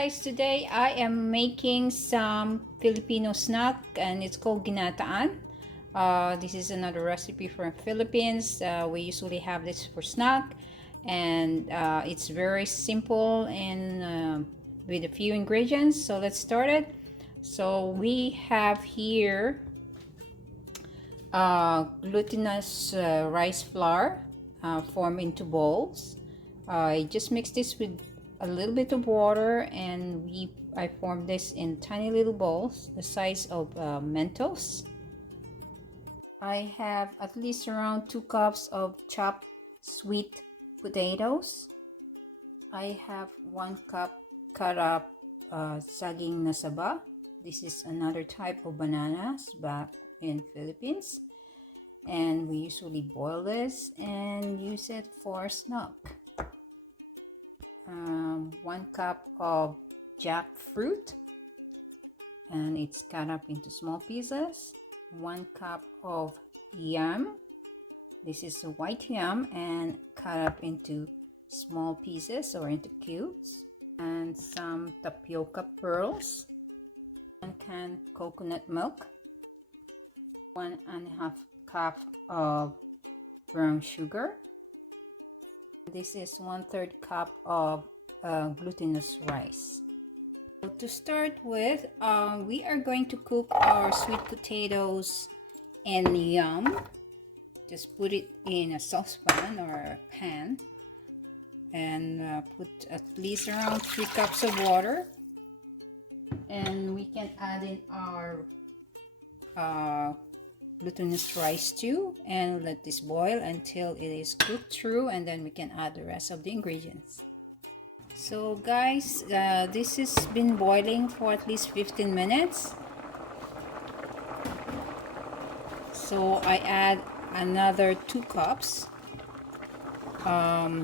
guys, today I am making some Filipino snack and it's called Ginataan. This is another recipe from Philippines. We usually have this for snack and it's very simple and with a few ingredients. So let's start it. So we have here glutinous rice flour formed into balls. I just mix this with a little bit of water and I formed this in tiny little balls the size of Mentos. I have at least around 2 cups of chopped sweet potatoes. I have 1 cup cut up saging na saba. This is another type of bananas back in Philippines, and we usually boil this and use it for snack. 1 cup of jackfruit and it's cut up into small pieces. 1 cup of yam. This is a white yam and cut up into small pieces or into cubes. And some tapioca pearls. 1 can coconut milk. 1.5 cup of brown sugar. This is 1/3 cup of glutinous rice. So to start with, we are going to cook our sweet potatoes and yam. Just put it in a saucepan or a pan and put at least around 3 cups of water, and we can add in our glutinous rice too and let this boil until it is cooked through, and then we can add the rest of the ingredients. So guys, this has been boiling for at least 15 minutes. So I add another 2 cups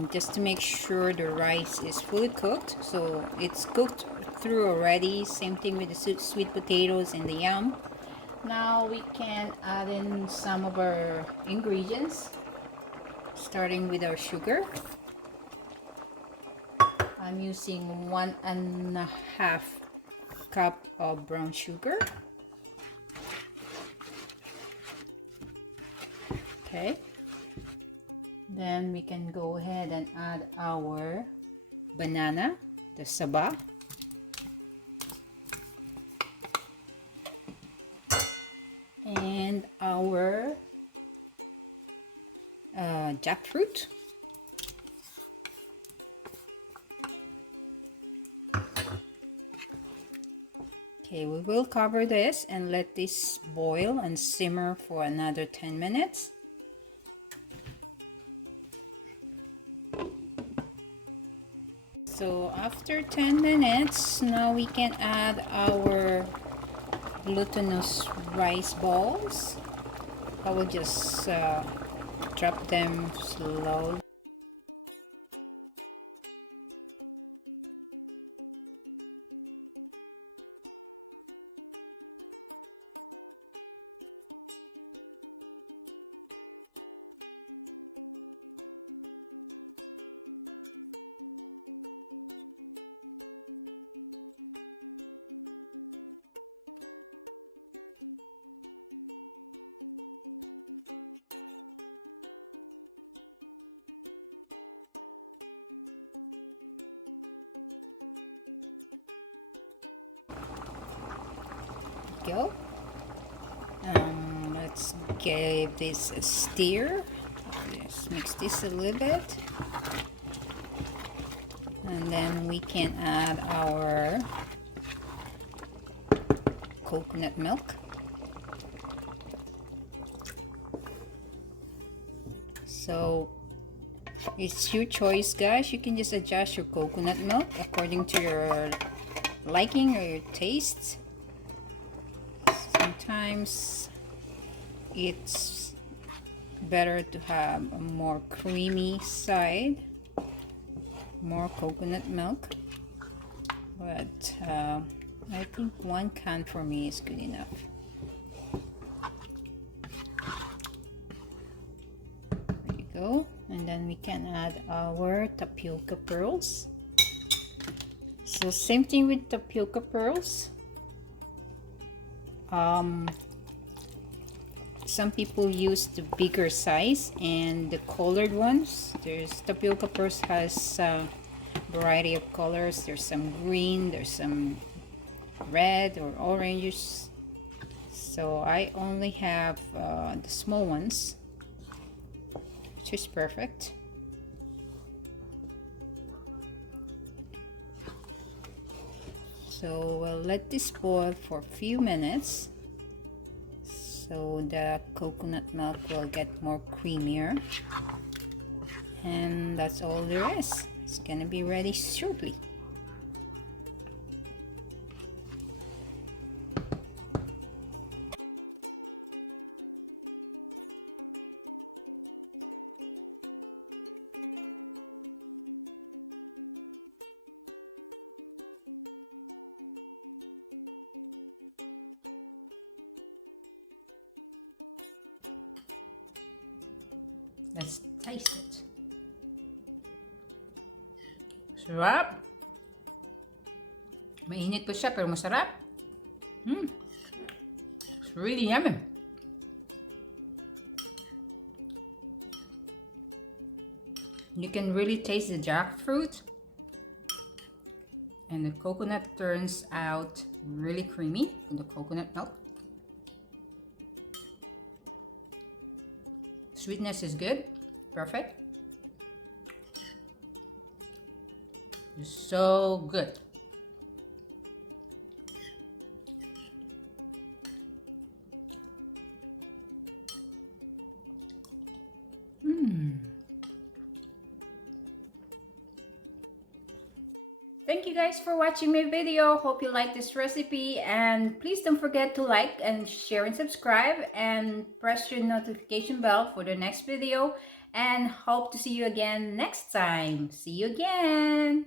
just to make sure the rice is fully cooked. So it's cooked through already. Same thing with the sweet potatoes and the yam. Now we can add in some of our ingredients, starting with our sugar. I'm using 1.5 cup of brown sugar. Okay, then we can go ahead and add our banana, the saba. And our jackfruit. Okay, we will cover this and let this boil and simmer for another 10 minutes. So after 10 minutes, now we can add our glutinous rice balls. I will just drop them slowly. Go. Let's give this a stir. Just mix this a little bit, and then we can add our coconut milk. So it's your choice, guys. You can just adjust your coconut milk according to your liking or your taste. Sometimes it's better to have a more creamy side, more coconut milk, but I think 1 can for me is good enough. There you go. And then we can add our tapioca pearls. So same thing with tapioca pearls. Some people use the bigger size and the colored ones. There's tapioca pearls has a variety of colors. There's some green, there's some red or oranges. So I only have the small ones, which is perfect. So we'll let this boil for a few minutes so the coconut milk will get more creamier. And that's all there is. It's gonna be ready shortly. Let's taste it. Sarap! Mainit po siya pero masarap. It's really yummy. You can really taste the jackfruit. And the coconut turns out really creamy in the coconut milk. Sweetness is good, perfect. It's so good. Thank you guys for watching my video. Hope you like this recipe, and please don't forget to like and share and subscribe and press your notification bell for the next video, and hope to see you again next time. See you again.